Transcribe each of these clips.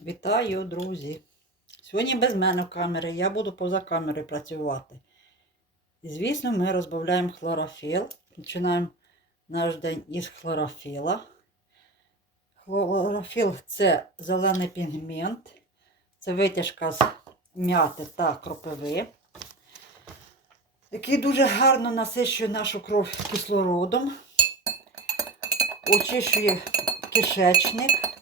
Вітаю, друзі! Сьогодні без мене камери, я буду поза камерою працювати. І, звісно, ми розбавляємо хлорофіл. Починаємо наш день із хлорофіла. Хлорофіл це зелений пігмент, це витяжка з м'яти та кропиви, який дуже гарно насичує нашу кров кислородом, очищує кишечник.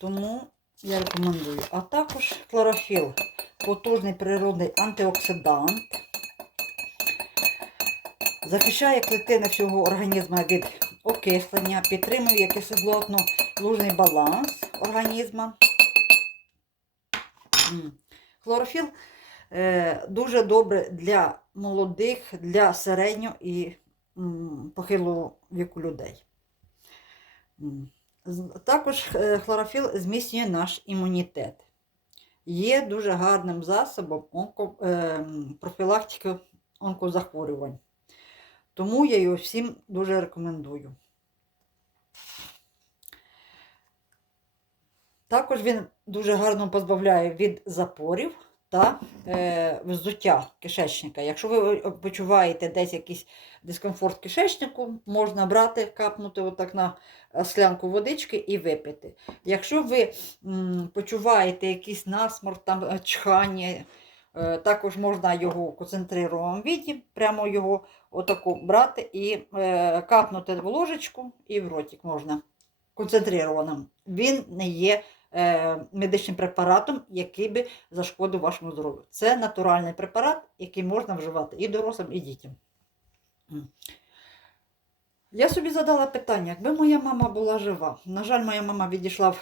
Тому я рекомендую. А також хлорофіл потужний природний антиоксидант. Захищає клітини всього організму від окислення, підтримує кислотно-лужний баланс організму. Хлорофіл е, дуже добре для молодих, для середнього і похилого віку людей. Також е, хлорофіл зміцнює наш імунітет. Є дуже гарним засобом онко, е, профілактики онкозахворювань. Тому я його всім дуже рекомендую. Також він дуже гарно позбавляє від запорів та е, вздуття кишечника. Якщо ви почуваєте десь якийсь дискомфорт кишечнику, можна брати, капнути отак на склянку водички і випити. Якщо ви м, почуваєте якийсь насморк, там е, чхання, е, також можна його в концентрованому віді, прямо його отаку брати і е, капнути в ложечку і в ротик можна концентрованим. Він не є медичним препаратом, який би зашкодив вашому здоров'ю. Це натуральний препарат, який можна вживати і дорослим, і дітям. Я собі задала питання, якби моя мама була жива. На жаль, моя мама відійшла в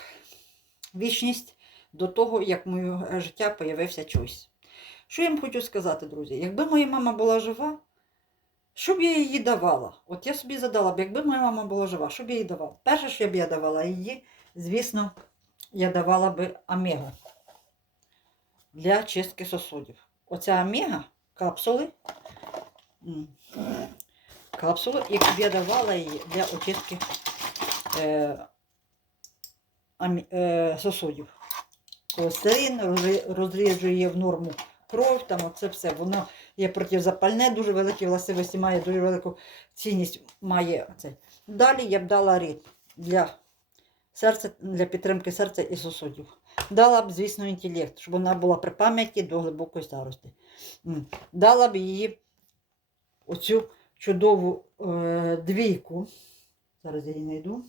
вічність до того, як в моє життя появився чусь. Що я їм хочу сказати, друзі? Якби моя мама була жива, що б я їй давала? От я собі задала б, якби моя мама була жива, що б я їй давала? Перше, що б я давала її, звісно, я давала би омегу для чистки сосудів. Оця омега, капсули, капсули, які б я давала її для очистки е, е, сосудів. Холестерин розрі- розріджує в норму кров, там оце все. Воно є протизапальне, дуже великі властивості має, дуже велику цінність має це. Далі я б дала рід для серця, для підтримки серця і сосудів. Дала б, звісно, інтелект, щоб вона була при пам'яті до глибокої старості. Дала б її оцю чудову е, двійку. Зараз я її знайду.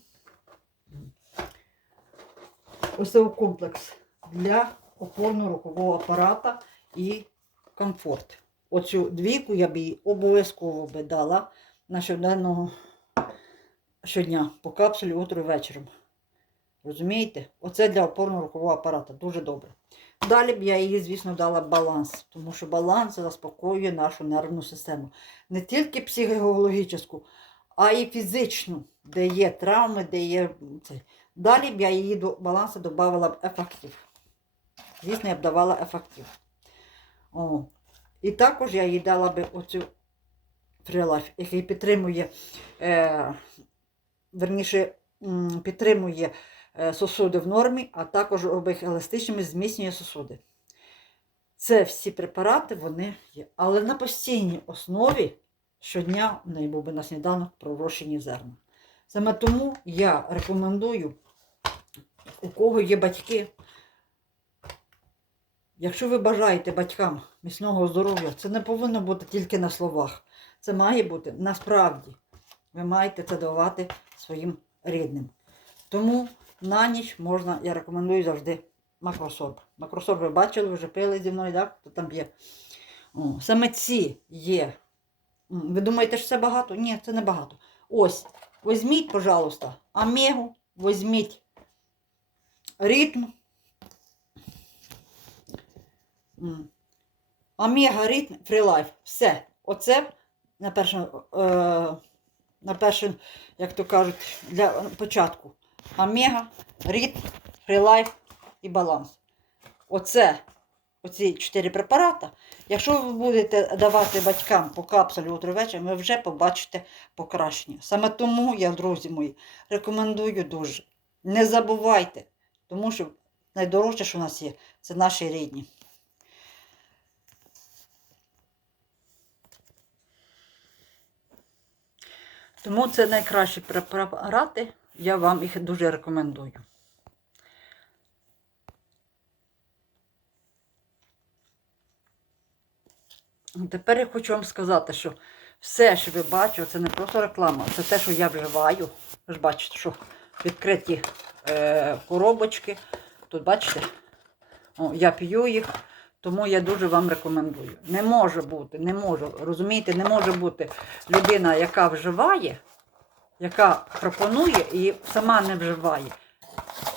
Ось цей комплекс для опорно-рухового апарата і комфорт. Оцю двійку я б їй обов'язково би дала на щоденного щодня по капсулі утром вечором. Розумієте? Оце для опорно-рухового апарата. Дуже добре. Далі б я їй, звісно, дала баланс, тому що баланс заспокоює нашу нервну систему. Не тільки психологічну, а й фізичну, де є травми, де є. Далі б я її до балансу додавала б ефектив. Звісно, я б давала ефектив. О. І також я їй дала би оцю фрілайф, який підтримує, е, верніше, підтримує сосуди в нормі, а також робить їх еластичними, зміцнює сосуди. Це всі препарати, вони є. Але на постійній основі щодня в неї був би на сніданок пророщені зерна. Саме тому я рекомендую, у кого є батьки, якщо ви бажаєте батькам міцного здоров'я, це не повинно бути тільки на словах. Це має бути насправді. Ви маєте це давати своїм рідним. Тому на ніч можна, я рекомендую завжди макросорб. Макросорб ви бачили, вже пили зі мною, так? То там є. Саме ці є. Ви думаєте, що це багато? Ні, це не багато. Ось, візьміть, пожалуйста, омегу, візьміть ритм. Омега, ритм, фрілайф. Все. Оце на першому, е, на першому, як то кажуть, для початку. Омега, ритм, фрілайф і баланс. Оце, оці чотири препарати. Якщо ви будете давати батькам по капсулі утро вечір, ви вже побачите покращення. Саме тому я, друзі мої, рекомендую дуже Не забувайте, тому що найдорожче, що у нас є, це наші рідні. Тому це найкращі препарати, я вам їх дуже рекомендую. Тепер я хочу вам сказати, що все, що ви бачите, це не просто реклама, це те, що я вживаю. Ви ж бачите, що відкриті е, коробочки. Тут бачите, О, я п'ю їх, тому я дуже вам рекомендую. Не може бути, не може, розумієте, не може бути людина, яка вживає, яка пропонує і сама не вживає.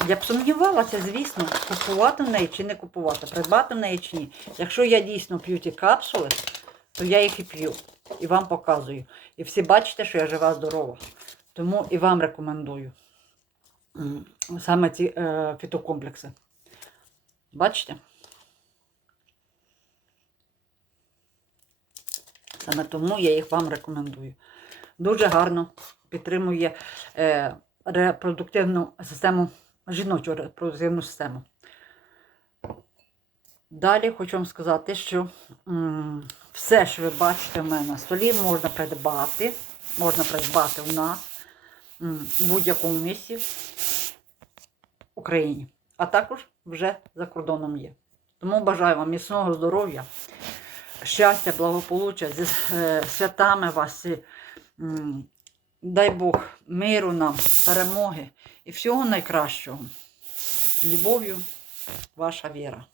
Я б сумнівалася, звісно, купувати в неї чи не купувати, придбати в неї чи ні. Якщо я дійсно п'ю ті капсули, то я їх і п'ю. І вам показую. І всі бачите, що я жива, здорова. Тому і вам рекомендую саме ці е, фітокомплекси. Бачите? Саме тому я їх вам рекомендую. Дуже гарно підтримує е, репродуктивну систему, жіночу репродуктивну систему. Далі хочу вам сказати, що м, все, що ви бачите в мене на столі, можна придбати. Можна придбати у нас в будь-якому місці в Україні, а також вже за кордоном є. Тому бажаю вам міцного здоров'я, щастя, благополуччя, зі е, святами вас. Дай Бог миру нам, перемоги і всього найкращого. З любов'ю, ваша Віра.